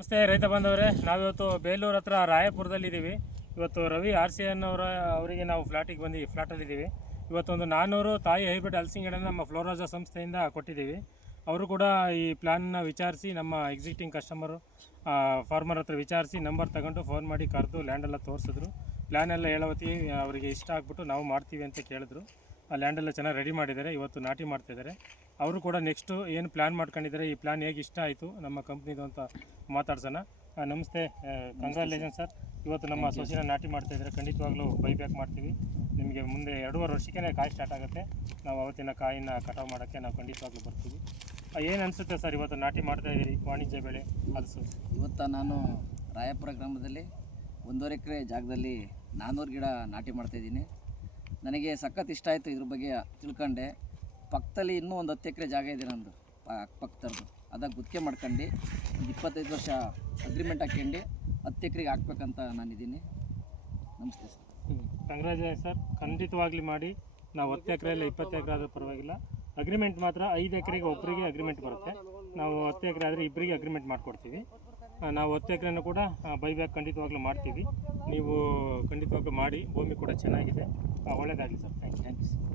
ನಮಸ್ತೆ ರೈತ ಬಾಂಧವರೇ, ನಾವಿವತ್ತು ಬೇಲೂರು ಹತ್ರ ರಾಯಪುರದಲ್ಲಿದ್ದೀವಿ. ಇವತ್ತು ರವಿ RCN ಅವರಿಗೆ ನಾವು ಫ್ಲಾಟಲ್ಲಿದ್ದೀವಿ. ಇವತ್ತೊಂದು 400 ತಾಯಿ ಹೈಬ್ರಿಡ್ ಹಲಸಿನ ಗಿಡನ ನಮ್ಮ ಫ್ಲೋರಾಜಾ ಸಂಸ್ಥೆಯಿಂದ ಕೊಟ್ಟಿದ್ದೀವಿ. ಅವರು ಕೂಡ ಈ ಪ್ಲ್ಯಾನ್ನ ವಿಚಾರಿಸಿ ನಮ್ಮ ಎಕ್ಸಿಸ್ಟಿಂಗ್ ಕಸ್ಟಮರು ಫಾರ್ಮರ್ ಹತ್ರ ವಿಚಾರಿಸಿ ನಂಬರ್ ತಗೊಂಡು ಫೋನ್ ಮಾಡಿ ಕರೆದು ಲ್ಯಾಂಡೆಲ್ಲ ತೋರಿಸಿದ್ರು. ಪ್ಲ್ಯಾನೆಲ್ಲ ಹೇಳೋತಿ ಅವರಿಗೆ ಇಷ್ಟ ಆಗ್ಬಿಟ್ಟು ನಾವು ಮಾಡ್ತೀವಿ ಅಂತ ಕೇಳಿದ್ರು. ಆ ಲ್ಯಾಂಡೆಲ್ಲ ಚೆನ್ನಾಗಿ ರೆಡಿ ಮಾಡಿದ್ದಾರೆ. ಇವತ್ತು ನಾಟಿ ಮಾಡ್ತಾಯಿದ್ದಾರೆ. ಅವರು ಕೂಡ ನೆಕ್ಸ್ಟು ಏನು ಪ್ಲ್ಯಾನ್ ಮಾಡ್ಕೊಂಡಿದ್ದಾರೆ, ಈ ಪ್ಲ್ಯಾನ್ ಹೇಗೆ ಇಷ್ಟ ಆಯಿತು ನಮ್ಮ ಕಂಪ್ನಿದು ಅಂತ ಮಾತಾಡ್ಸೋಣ. ನಮಸ್ತೆ, ಕಂಗ್ರ್ಯಾಚುಲೇಷನ್ ಸರ್. ಇವತ್ತು ನಮ್ಮ ಸೊಸಿನ ನಾಟಿ ಮಾಡ್ತಾಯಿದ್ದಾರೆ. ಖಂಡಿತವಾಗ್ಲೂ ಬೈಬ್ಯಾಕ್ ಮಾಡ್ತೀವಿ. ನಿಮಗೆ ಮುಂದೆ 2.5 ವರ್ಷಕ್ಕೆ ಕಾಯಿ ಸ್ಟಾರ್ಟ್ ಆಗುತ್ತೆ. ನಾವು ಅವತ್ತಿನ ಕಾಯಿನ ಕಟಾವು ಮಾಡೋಕ್ಕೆ ನಾವು ಖಂಡಿತವಾಗ್ಲೂ ಬರ್ತೀವಿ. ಏನು ಅನಿಸುತ್ತೆ ಸರ್, ಇವತ್ತು ನಾಟಿ ಮಾಡ್ತಾಯಿದ್ದೀರಿ ವಾಣಿಜ್ಯ ಬೆಳೆ ಹಲಸು? ಇವತ್ತು ನಾನು ರಾಯಪುರ ಗ್ರಾಮದಲ್ಲಿ 1.5 ಎಕರೆ ಜಾಗದಲ್ಲಿ 400 ಗಿಡ ನಾಟಿ ಮಾಡ್ತಾಯಿದ್ದೀನಿ. ನನಗೆ ಸಖತ್ ಇಷ್ಟ ಆಯಿತು. ಇದ್ರ ಬಗ್ಗೆ ತಿಳ್ಕೊಂಡೆ. ಪಕ್ಕದಲ್ಲಿ ಇನ್ನೂ ಒಂದು 10 ಎಕರೆ ಜಾಗ ಇದೆ ನಂದು ಪಕ್ಕದವ್ರದ್ದು. ಅದಾಗ ಗುತ್ತಿಗೆ ಮಾಡ್ಕೊಂಡು 25 ವರ್ಷ ಅಗ್ರಿಮೆಂಟ್ ಹಾಕ್ಕೊಂಡು 10 ಎಕರೆಗೆ ಹಾಕ್ಬೇಕಂತ ನಾನಿದ್ದೀನಿ. ನಮಸ್ತೆ ಸರ್. Congratulation sir. ಖಂಡಿತವಾಗ್ಲಿ ಮಾಡಿ. ನಾವು 10 ಎಕರೆಯಲ್ಲಿ 20 ಎಕರೆ ಆದರೂ ಪರವಾಗಿಲ್ಲ. ಅಗ್ರಿಮೆಂಟ್ ಮಾತ್ರ 5 ಎಕರೆಗೆ ಒಬ್ಬರಿಗೆ ಅಗ್ರಿಮೆಂಟ್ ಬರುತ್ತೆ. ನಾವು 10 ಎಕರೆ ಆದರೆ ಇಬ್ಬರಿಗೆ ಅಗ್ರಿಮೆಂಟ್ ಮಾಡಿಕೊಡ್ತೀವಿ. ನಾವು 10 ಎಕರೆನೂ ಕೂಡ ಬೈಬ್ಯಾಕ್ ಖಂಡಿತವಾಗ್ಲೂ ಮಾಡ್ತೀವಿ. ನೀವು ಖಂಡಿತವಾಗ್ಲೂ ಮಾಡಿ. ಭೂಮಿ ಕೂಡ ಚೆನ್ನಾಗಿದೆ. ಒಳ್ಳೆಯದಾಗಲಿ ಸರ್. Thank you sir.